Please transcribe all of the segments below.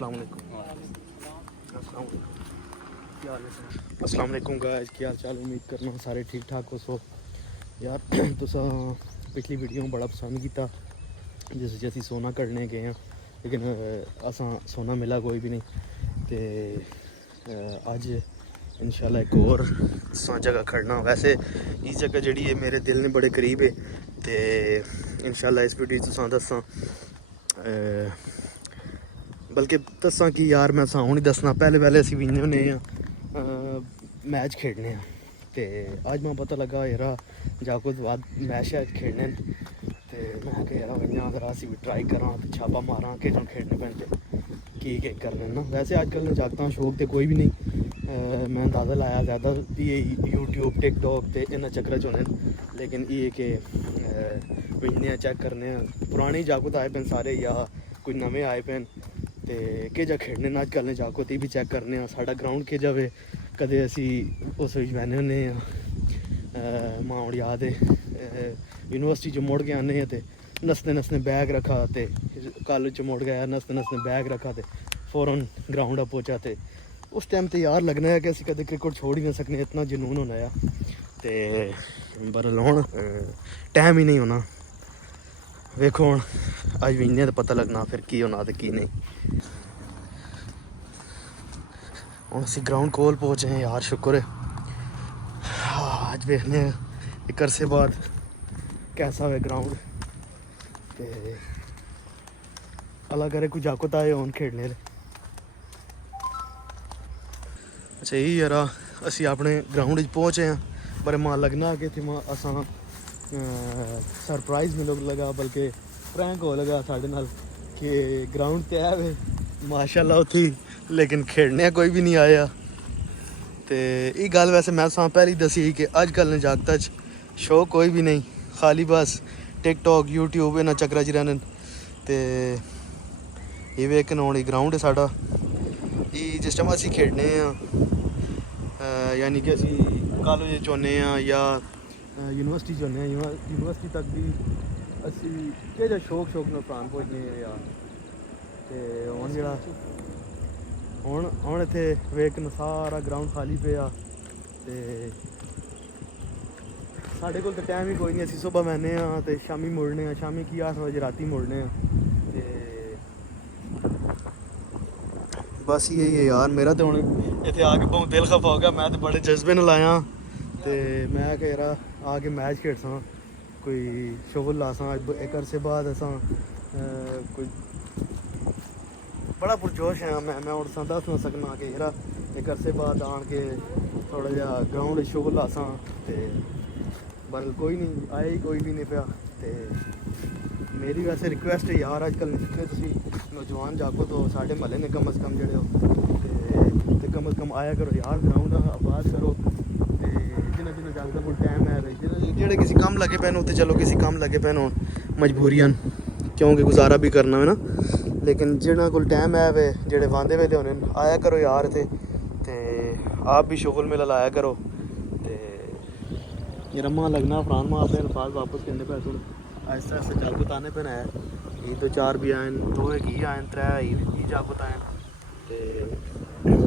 अस्सलाम वालेकुम। अस्सलाम वालेकुम गाइस, क्या हाल चाल? उम्मीद करना सारे ठीक ठाक हो। सो यार तुसा पिछली वीडियो में बड़ा पसंद किया जिस असी सोना कढ़ने गए हैं, लेकिन असा सोना मिला कोई भी नहीं। तो अज इंशाल्लाह एक और जगह खड़ना। वैसे इस जगह जी है मेरे दिल ने बड़े करीब है, तो इंशाल्लाह इस वीडियो तुसा दसा, बल्कि दसा कि यार मैं हूँ नहीं दसना। पहले असी भी इन्ने होने मैच खेडने, तो अज मैं पता लगा यार जाको तो बाद मैच शैच खेडने, तो मैं यार इ'यां अगर असी भी ट्राई करां तो छापा मारां कि जन खेडने पैंदे की करने ना। वैसे अजकल ने जागतां शौक तो कोई भी नहीं, मैं अंदाज़ा लाया ज़्यादा ये यूट्यूब टिकटॉक तो इन्हां चक्कर च होंदे, लेकिन ये कि विजने चैक करने। पुराने जागत आए पैन सारे या कोई नवे आए पैन, तो केह् जा खेडने न अजकल ने जागत भी चैक करने। साढ़ा ग्राउंड केह् जावे, कदे असी उस बिच बहने होन्ने मां हून याद है यूनिवर्सिटी च मुड़ के आने तो नसते नसते बैग रखा, तो कॉलेज च मुड़ गया नसते नसते बैग रखा, तो फौरन ग्राउंड पहुंचा। तो उस टाइम तो यार लगना है कि असी कदे क्रिकेट छोड़ ही नहीं सकने, इतना जुनून होना है। तो बरल हुण टाइम ही नहीं होना। वेखो हुण अज भी इन्ने तो पता लगना फिर की होना तो की नहीं। हुण असी ग्राउंड कोल पहुंचे हैं यार, शुक्र है। अज वेखने एक अरसे बाद कैसा है ग्राउंड, तो अल्लाह करे कोई जागत आए होन खेडने। अच्छा यही यार असी अपने ग्राउंड पहुँचे हैं, पर मां लगना कि इत्थे असां सरप्राइज़ मिलो लगा, बल्कि प्रैंक हो लगा साढ़े नाल कि ग्राउंड तो है वे माशाल्लाह उत्थे, लेकिन खेडने कोई भी नहीं आया। तो ये गल वैसे मैं पहले दसी कि अजकल ने जागता शौक कोई भी नहीं, खाली बस टिकटॉक यूट्यूब इन्हां चक्करां च रैह्ने। तो ये वेखन हुण ग्राउंड है साढ़ा, ये जिस टाइम असी खेडने यानी कि असी कॉलेज च होन्ने या यूनिवर्सिटी च होन्ने, यूनिवर्सिटी तक भी असी केह् जा शौक नुकसान पुजने यार। तो हुण जेह्ड़ा हुण इत्थे वेखन सारा ग्राउंड खाली पेआ, ते साढ़े कोल तो टाइम ही कोई नहीं। असी सुबह बहने तो शामी मुड़ने, शामी की 8 बजे राती मुड़ने। ते बस यही है यार, मेरा तो हुण इत्थे आके बहुत दिल खफा हो गया। मैं तो बड़े जज्बे नाल आया, तो मैं यार आके मैच खेडसां, कोई शुगल लासां। एक अरसे बाद असां कोई बड़ा पुरजोश है। मैं हुण दस ना सकना कि यार एक अरसे बाद आन के थोड़ा जहा ग्राउंड शुगल लासां, तो बल कोई नहीं आए ही कोई भी नहीं पिया। तो मेरी वैसे रिक्वेस्ट है यार, अजकल जितने तुसी नौजवान जागो तो साढ़े महल्ले ने कम अज़ कम जड़े हो, तो कम अज़ कम आया करो यार, ग्राउंड आबाद करो। तो जिन्हें जिन्हें जागदा कोल टाइम है जेह्ड़े किसी कम लगे पैन उत्थे चलो, किसी कम लगे पैन हो मजबूरियां, क्योंकि गुजारा भी करना है ना। लेकिन जिन्हें कोल टाइम है वे जेह्ड़े वांदे वेले होने आया करो यार इत्थे, ते आप भी शुगल मेला लाया करो। तो ये रम्मा लगना फरान मारते अल्फाज वापस करने पे थोड़े आहिस्ता आहिस्ता जागत आने पे है। ये 2-4 भी आए, 2 एक ही आए, 3 ही जागत आए। तो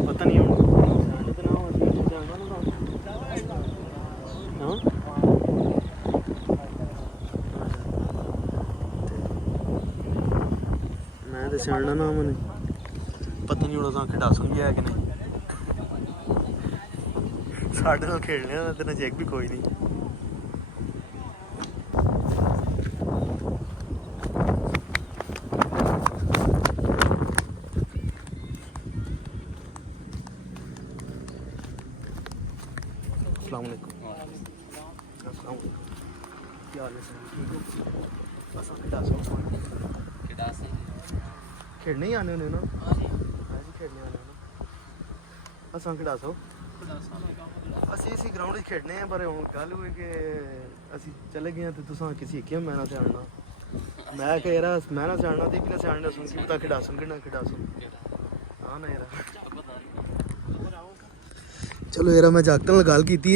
पता नहीं हाँ मैं तो सियाना ना मैंने पता नहीं हूँ खिडासन भी है कि नहीं। साढ़े नाल खेलने तेना चेक भी कोई नहीं। अस्सलाम वालेकुम। अस्सलाम वालेकुम, क्या हाल है? ठीक हो? असां खिडासन खेडने ही आने होने ना? हाँ जी खेडने आने ना। असां खिडासो असी इसी ग्राउंड च खेडने हैं, पर हुण गल होई कि असी चले गए तो तुसां किसी इक्के मैं ना सियाणना। मैं कि यार मैं ना सियाणना ते भी ना सियाणना, सुन की पता खिडासन कि ना खिडासन। हाँ ना यार चलो यार मैं जागतां नाल गल कीती,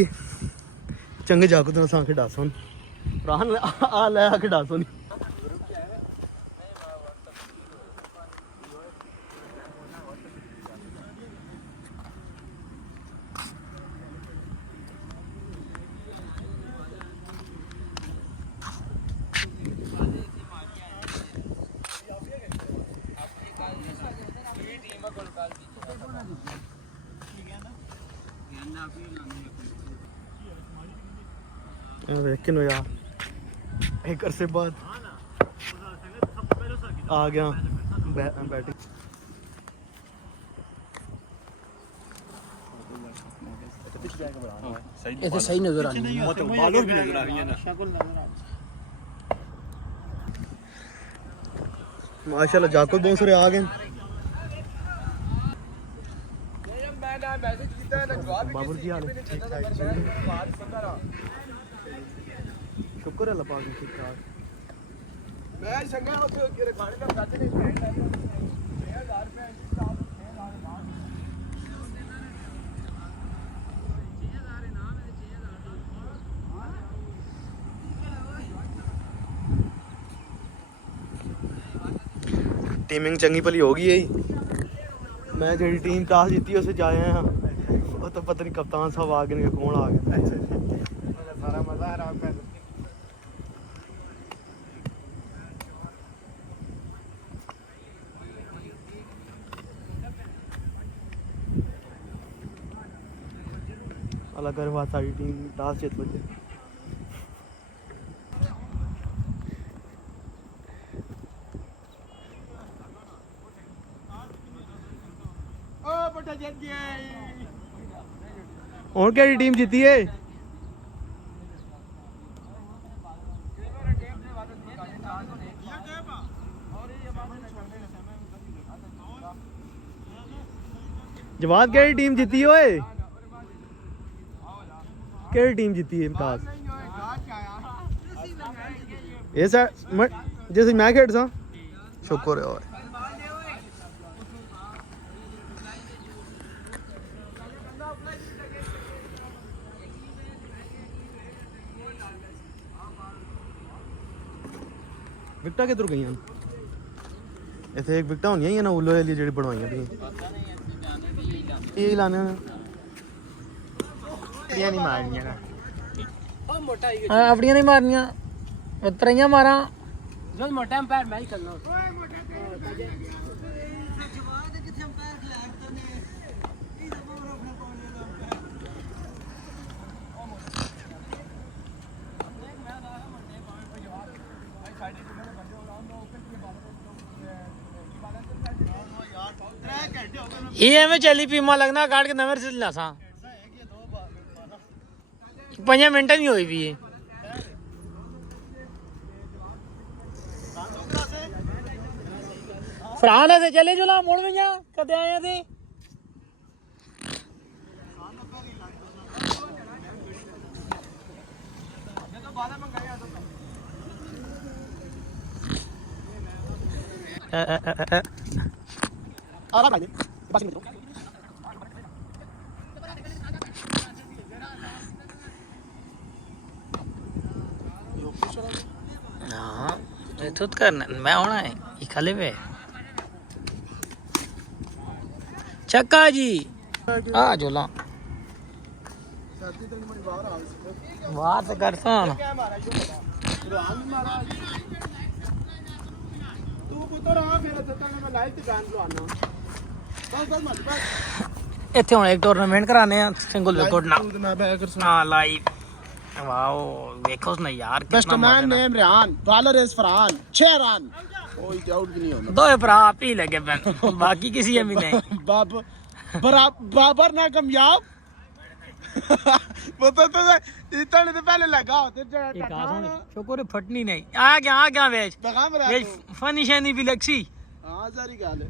चंगे जागत नाल असां खिडासन प्राण आ लै खिडासन। देख के नो यार एक अरसे बाद आ गया बैटिंग इतने सही नजर आ रही है बालों भी नजर आ रही है ना माशाल्लाह जाको बहुत सारे आ गए बाबर की हाल शुक्र है अल्लाह पाक ठीक ठाक मैं संगा उथे खाने का सच नहीं 6000 रुपए टीमिंग चंगी भली हो गई है मैं जी टीम टॉस जीती उसे जाए हैं वो तो पता नहीं कप्तान साहब आ गए कौन आ गया सारा मजा आ रहा है अल्लाह करे बात सारी टीम टॉस जीत बजे और क्या टीम जीती है जवाब केड़ी टीम जीती ओए केड़ी टीम जीती है टॉस ये सर जैसे मैं खेड सा शुक्र है विकटा किधर गई इतने एक विकटा होनी ही ना उल्लो वाली जी बनवाई ये लाने नहीं मारनिया अपनियां नहीं मारनिया उतरियां मारा जो मोटा पैर मैं ही करना ये में चली पीमा लगना काट के नंबर से ला सा 5 मिनट नहीं हुई भी फरहान से चले जुला मोड़ में जा कदे आए थे हाँ तो करना मैं होना है ये खाले पे चक्का जी आ जोला बाहर से करता ना ਇੱਥੇ ਹੁਣ ਇੱਕ ਟੂਰਨਾਮੈਂਟ ਕਰਾਣੇ ਆ ਸਿੰਗਲ ਵਿਕਟ ਨਾਲ ਲਾਈਵ ਵਾਓ ਵੇਖੋ ਨਾ ਯਾਰ best man name Rehan bowler is Farhan 6 run कोई आउट भी नहीं होना ਦੋਏ ਭਰਾ ਆਪ ਹੀ ਲੱਗੇ ਪੈਨ ਬਾਕੀ ਕਿਸੇ ਵੀ ਨਹੀਂ बाबर ना कामयाब पता तो इतने तो पहले लगा होते एक आसन शोकोरे फटनी नहीं आ गया वेच वेच फनी शनी भी लक्सी हां सारी गल है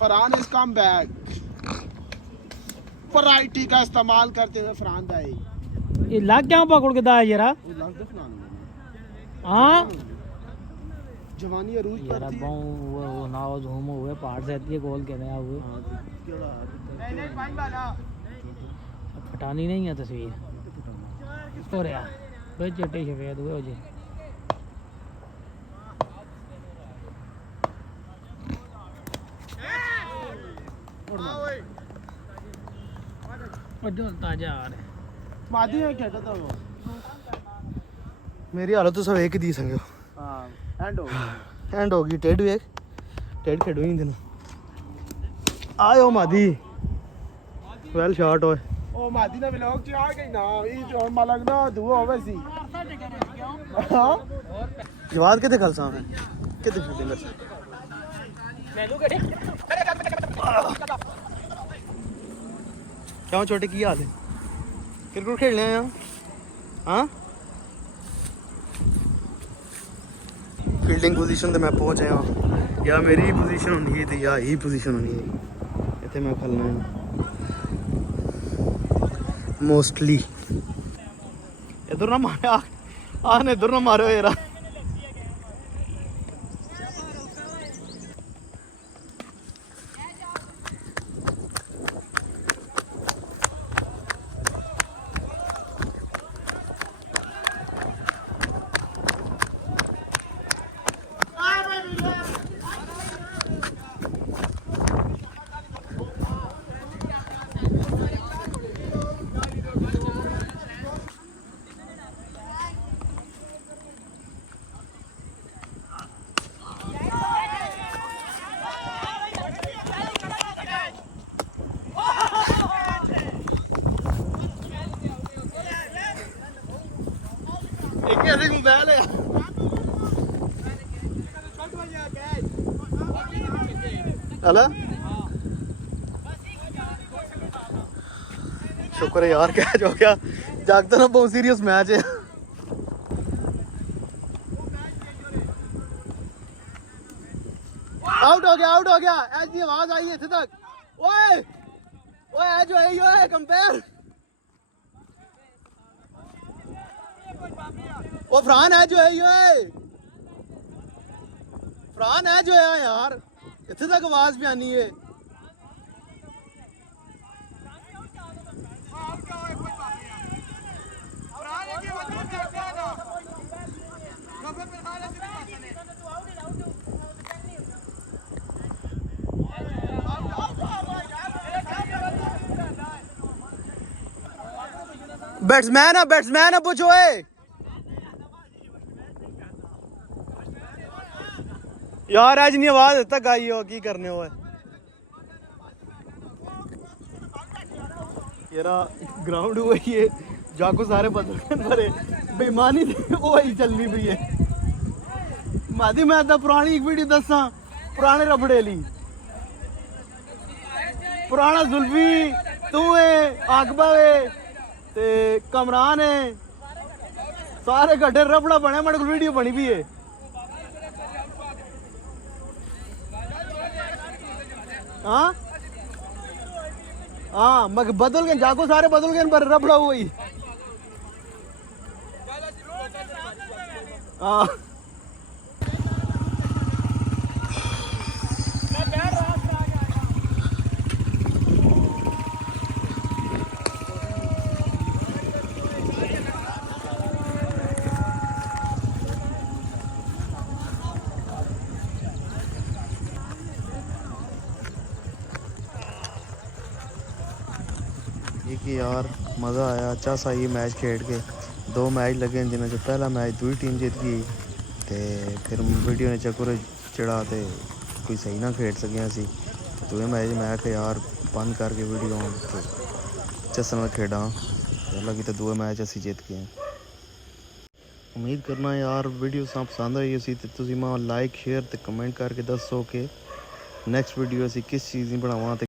Farhan is come back variety का इस्तेमाल करते हुए फरहान भाई ये लग क्या पकड़ के दा जरा हां जवानी अरूज पर यार बाऊ वो नाव झूम हुए पहाड़ से इतने गोल के नया हुए नहीं पानी वाला फटानी नहीं है तस्वीर और यार बे चटे सफेद हुए हो जी और जो ताजा आ रहे मादी है क्या था वो मेरी हालत तो सब एक ही दी संगे हां एंड हो गया एंड होगी टेड वेक टेड खेडो ही दिन आयो मादी ਵੈਲ ਸ਼ਾਟ ਓਏ ਉਹ ਮਾਦੀ ਦਾ ਵਲੌਗ ਚ ਆ ਗਈ ਨਾ ਇਹ ਜੋ ਮਾ ਲੱਗਦਾ ਦੂਆ ਹੋਵੇ ਸੀ ਹਾਂ ਜਵਾਦ ਕਿੱਥੇ ਖਲਸਾ ਮੈਂ ਕਿੱਥੇ ਫਿਰਦੇ ਮੇਰੇ ਮੈਨੂੰ ਗੱਡੀ ਕਿਉਂ ਛੋਟੇ ਕੀ ਹਾਲ ਹੈ क्रिकेट खेलने आए हैं हाँ फील्डिंग पोजीशन ते मैं पहुंच आया या मेरी पोजीशन होनी है ते या ही पोजीशन होनी है इत्थे मैं खेलना है मोस्टली इधर ना मारे आने इधर ना मारो यार कैसे मोबाइल है हेलो शुक्र है यार कैच हो गया जागता ना बहुत सीरियस मैच है आउट हो गया एज की आवाज आई है इत्थे तक ओए ओए एज होई ओए कंपेयर ओ फरहान है जो है फरहान है जो है यार इतने तक आवाज भी आनी है बैट्समैन है पूछो यार आज नहीं आवाज तक आई हो की करने हो यार ग्राउंड हुआ ही है जाको सारे बदल पर बेईमानी वो ही चलनी पई है मादी मैं तो पुरानी एक वीडियो दसा पुराने रबड़े ली पुराना जुल्फी तू है आकबा है ते कमरान है सारे गड्ढे रबड़ा बने मेरे को वीडियो बनी भी है हाँ हाँ मैं बदल गए जाको सारे बदल गए पर रबड़ा हुई हाँ कि यार मज़ा आया अच्छा सा ये मैच खेल के 2 मैच लगे जिन्हें जो पहला मैच दूई टीम जीत गई ते फिर वीडियो ने चक्कर चढ़ा ते कोई सही ना खेल सके असी दूए मैच मैं आखिया यार बंद करके वीडियो तो चस्सन में खेड़ा हालांकि तो 2 मैच असी जीत गए उम्मीद करना यार वीडियो सा पसंद आई उसी तो तुसी मां लाइक शेयर ते कमेंट करके दसो कि नेक्स्ट वीडियो असी किस चीज़ की बनावा।